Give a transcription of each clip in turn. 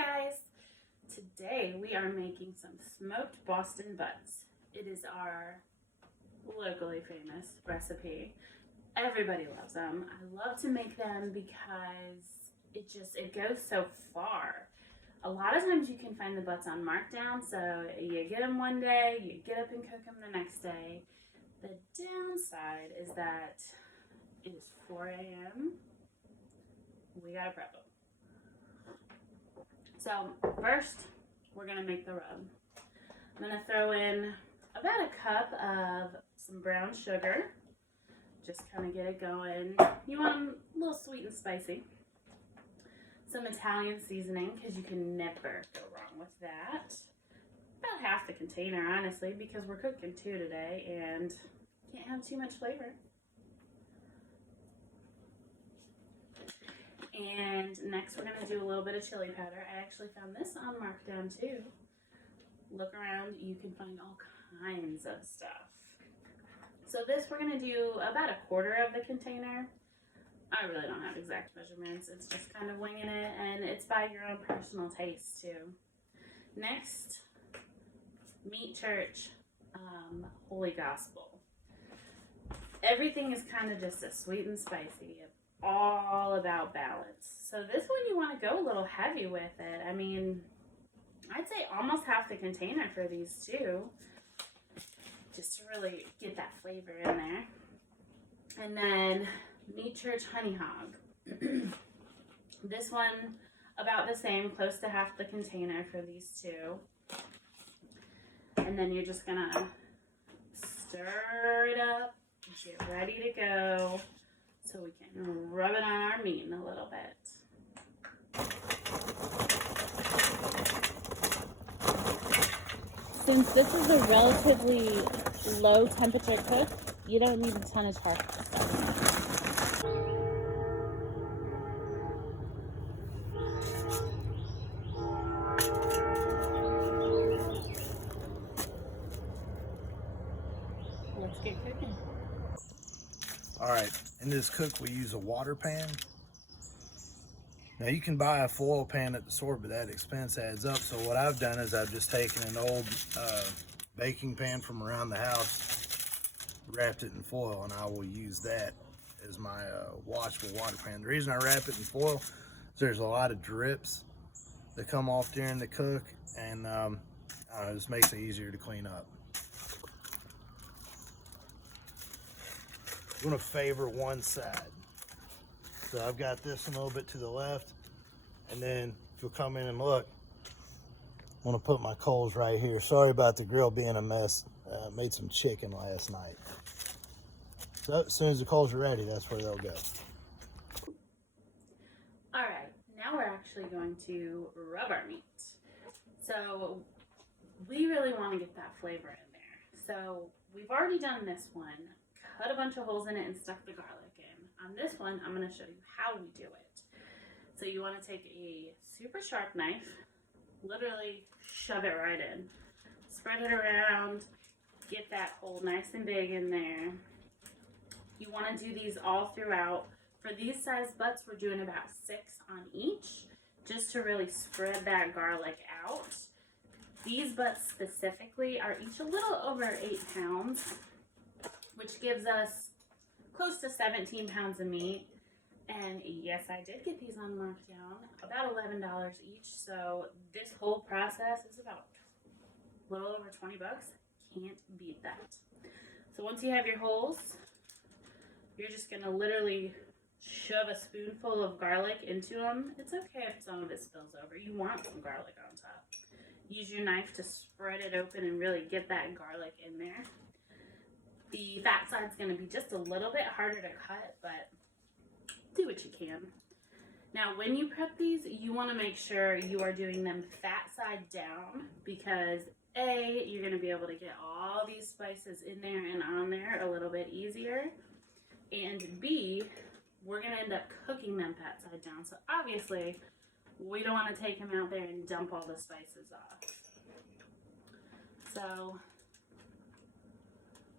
guys, today we are making some smoked Boston butts. It is our locally famous recipe. Everybody loves them. I love to make them because it goes so far. A lot of times you can find the butts on markdown, so you get them one day, you get up and cook them the next day. The downside is that it is 4 a.m. We gotta prep them. So first, we're gonna make the rub. I'm gonna throw in about a cup of some brown sugar. Just kind of get it going. You want them a little sweet and spicy. Some Italian seasoning, because you can never go wrong with that. About half the container, honestly, because we're cooking 2 today and can't have too much flavor. And next we're going to do a little bit of chili powder. I actually found this on markdown too. Look around, you can find all kinds of stuff. So this we're going to do about 1/4 of the container. I really don't have exact measurements. It's just kind of winging it, and it's by your own personal taste too. Next, Meat Church Holy Gospel. Everything is kind of just a sweet and spicy. All about balance. So this one you want to go a little heavy with it. I mean, I'd say almost half the container for these two, just to really get that flavor in there. And then Meat Church Honey Hog. This one about the same, close to half the container for these two. And then you're just gonna stir it up, get ready to go, so we can rub it on our meat in a little bit. Since this is a relatively low temperature cook, you don't need a ton of charcoal stuff. Let's get cooking. All right, in this cook we use a water pan. Now you can buy a foil pan at the store, but that expense adds up. So what I've done is I've just taken an old baking pan from around the house, wrapped it in foil, and I will use that as my washable water pan. The reason I wrap it in foil is there's a lot of drips that come off during the cook, and it just makes it easier to clean up. I'm going to favor one side. So I've got this a little bit to the left, and then if you'll come in and look, I'm going to put my coals right here. Sorry about the grill being a mess. Made some chicken last night. So as soon as the coals are ready, that's where they'll go. All right, now we're actually going to rub our meat. So we really want to get that flavor in there. So we've already done this one. Cut a bunch of holes in it and stuck the garlic in. On this one, I'm going to show you how we do it. So you want to take a super sharp knife, literally shove it right in. Spread it around, get that hole nice and big in there. You want to do these all throughout. For these size butts, we're doing about 6 on each, just to really spread that garlic out. These butts specifically are each a little over 8 pounds. Which gives us close to 17 pounds of meat. And yes, I did get these on markdown, about $11 each. So this whole process is about a little over 20 bucks. Can't beat that. So once you have your holes, you're just gonna literally shove a spoonful of garlic into them. It's okay if some of it spills over. You want some garlic on top. Use your knife to spread it open and really get that garlic in there. The fat side's going to be just a little bit harder to cut, but do what you can. Now, when you prep these, you want to make sure you are doing them fat side down because A, you're going to be able to get all these spices in there and on there a little bit easier, and B, we're going to end up cooking them fat side down. So obviously, we don't want to take them out there and dump all the spices off. So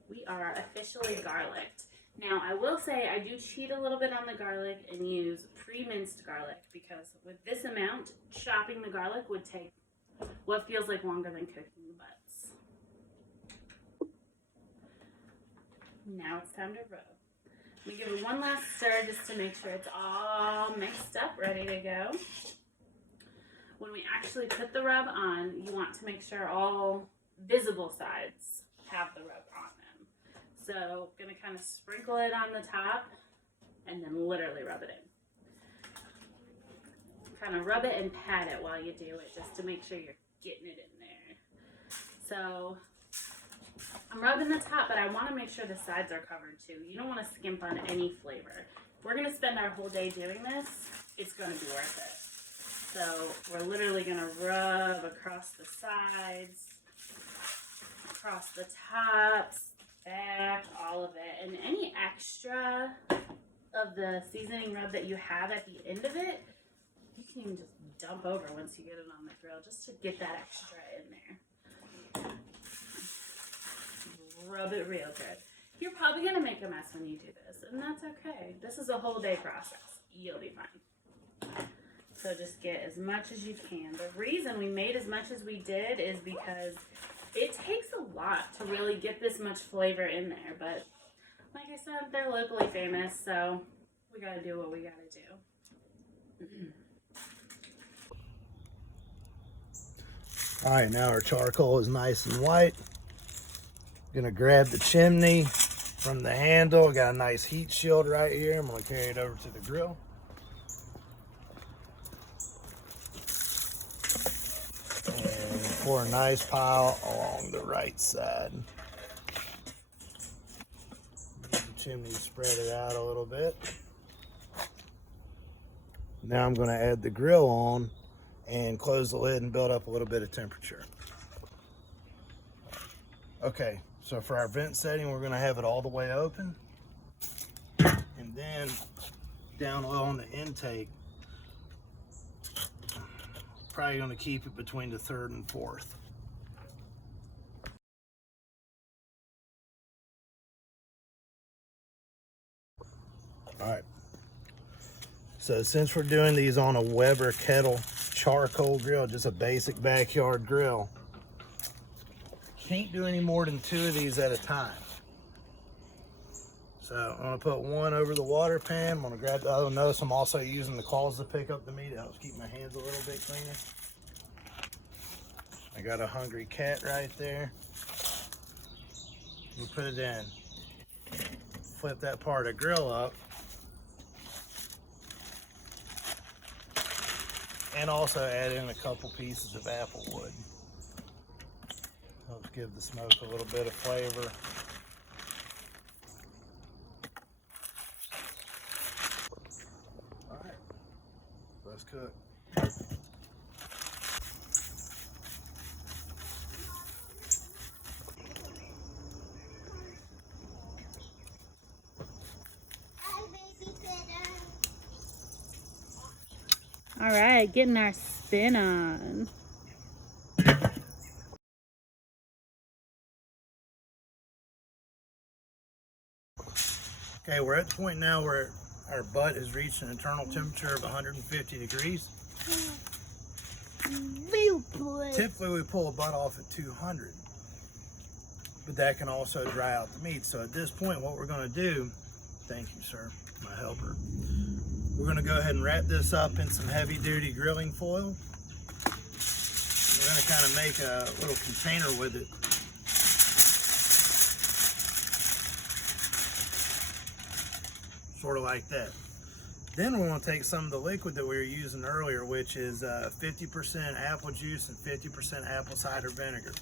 we are officially garlicked. Now, I will say I do cheat a little bit on the garlic and use pre-minced garlic, because with this amount, chopping the garlic would take what feels like longer than cooking the butts. Now it's time to rub. We give it one last stir just to make sure it's all mixed up, ready to go. When we actually put the rub on, you want to make sure all visible sides have the rub on them. So I'm gonna kind of sprinkle it on the top and then literally rub it in. Kind of rub it and pat it while you do it, just to make sure you're getting it in there. So I'm rubbing the top, but I want to make sure the sides are covered too. You don't want to skimp on any flavor. If we're going to spend our whole day doing this, it's going to be worth it. So we're literally going to rub across the sides, across the tops, back, all of it. And any extra of the seasoning rub that you have at the end of it, you can even just dump over once you get it on the grill, just to get that extra in there. Rub it real good. You're probably going to make a mess when you do this, and that's okay. This is a whole day process. You'll be fine. So just get as much as you can. The reason we made as much as we did is because it takes a lot to really get this much flavor in there. But like I said, they're locally famous, so we got to do what we got to do. All right, now our charcoal is nice and white. Gonna grab the chimney from the handle. Got a nice heat shield right here. I'm gonna carry it over to the grill. And pour a nice pile along the right side. Get the chimney, spread it out a little bit. Now I'm gonna add the grill on and close the lid and build up a little bit of temperature. Okay, so for our vent setting, we're gonna have it all the way open. And then down low on the intake, probably gonna keep it between the 3rd and 4th. All right. So since we're doing these on a Weber kettle charcoal grill, just a basic backyard grill, can't do any more than 2 of these at a time. So I'm gonna put one over the water pan. I'm gonna grab the other one. Notice I'm also using the claws to pick up the meat. It helps keep my hands a little bit cleaner. I got a hungry cat right there. We'll put it in. Flip that part of the grill up. And also add in a couple pieces of apple wood. Helps give the smoke a little bit of flavor. All right, let's cook. All right, getting our spin on. Okay, we're at the point now where our butt has reached an internal temperature of 150 degrees. Typically we pull a butt off at 200, but that can also dry out the meat. So at this point, what we're gonna do, thank you, sir, my helper. We're gonna go ahead and wrap this up in some heavy duty grilling foil. We're gonna kind of make a little container with it. Sort of like that. Then we're gonna take some of the liquid that we were using earlier, which is 50% apple juice and 50% apple cider vinegar.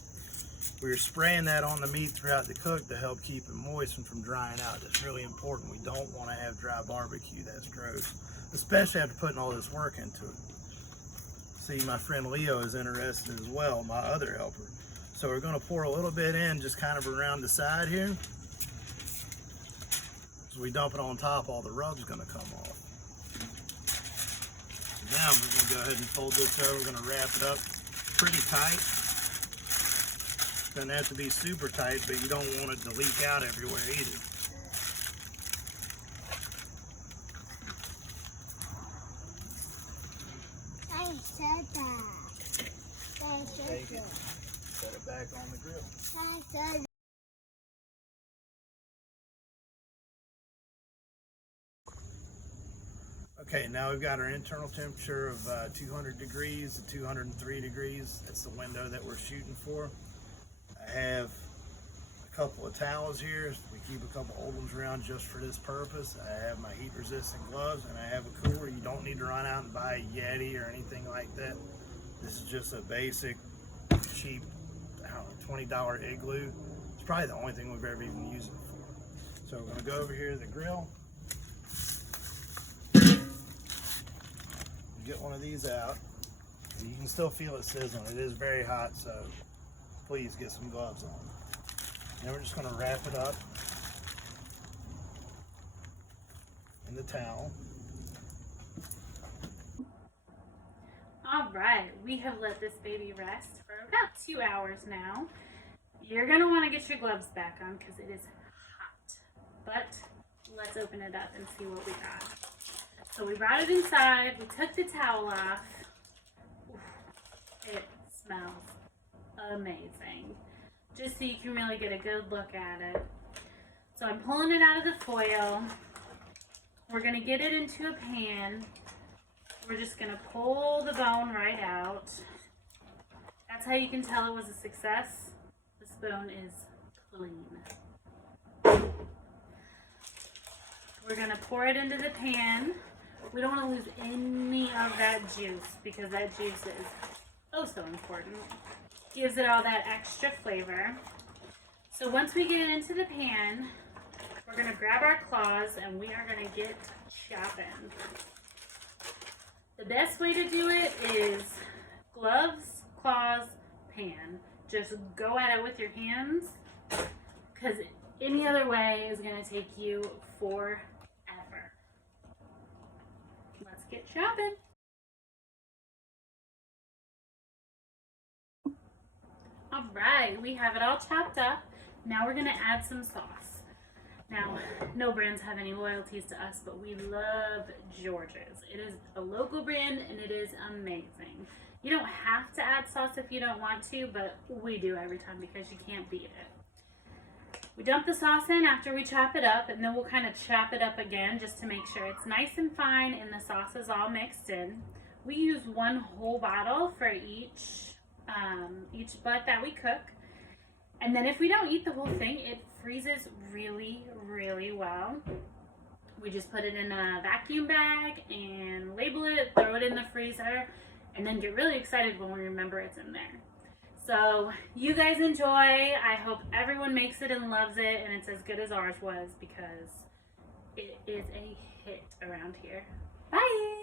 We were spraying that on the meat throughout the cook to help keep it moist and from drying out. That's really important. We don't want to have dry barbecue. That's gross, especially after putting all this work into it. See, my friend Leo is interested as well, my other helper. So we're going to pour a little bit in, just kind of around the side here. As we dump it on top, all the rub's going to come off. Now we're going to go ahead and fold this over. We're going to wrap it up pretty tight. Doesn't have to be super tight, but you don't want it to leak out everywhere either. Take it, set it back on the grill. Okay, now we've got our internal temperature of 200 degrees to 203 degrees. That's the window that we're shooting for. I have a couple of towels here. We keep a couple old ones around just for this purpose. I have my heat resistant gloves, and I have a cooler. You don't need to run out and buy a Yeti or anything like that. This is just a basic, cheap, I don't know, $20 igloo. It's probably the only thing we've ever even used it for. So we're gonna go over here to the grill. Get one of these out. You can still feel it sizzling. It is very hot, so please get some gloves on. Then we're just going to wrap it up in the towel. All right, we have let this baby rest for about 2 hours now. You're going to want to get your gloves back on because it is hot. But let's open it up and see what we got. So we brought it inside, we took the towel off. Oof, it smells amazing. Just so you can really get a good look at it. So I'm pulling it out of the foil. We're gonna get it into a pan. We're just gonna pull the bone right out. That's how you can tell it was a success. This bone is clean. We're gonna pour it into the pan. We don't want to lose any of that juice because that juice is oh so important. Gives it all that extra flavor. So once we get it into the pan, we're going to grab our claws and we are going to get chopping. The best way to do it is gloves, claws, pan. Just go at it with your hands because any other way is going to take you forever. Let's get chopping. All right, we have it all chopped up. Now we're gonna add some sauce. Now, no brands have any loyalties to us, but we love George's. It is a local brand and it is amazing. You don't have to add sauce if you don't want to, but we do every time because you can't beat it. We dump the sauce in after we chop it up, and then we'll kind of chop it up again just to make sure it's nice and fine and the sauce is all mixed in. We use one whole bottle for each butt that we cook. And then if we don't eat the whole thing, it freezes really, really well. We just put it in a vacuum bag and label it, throw it in the freezer, and then get really excited when we remember it's in there. So you guys enjoy. I hope everyone makes it and loves it and it's as good as ours was because it is a hit around here. Bye!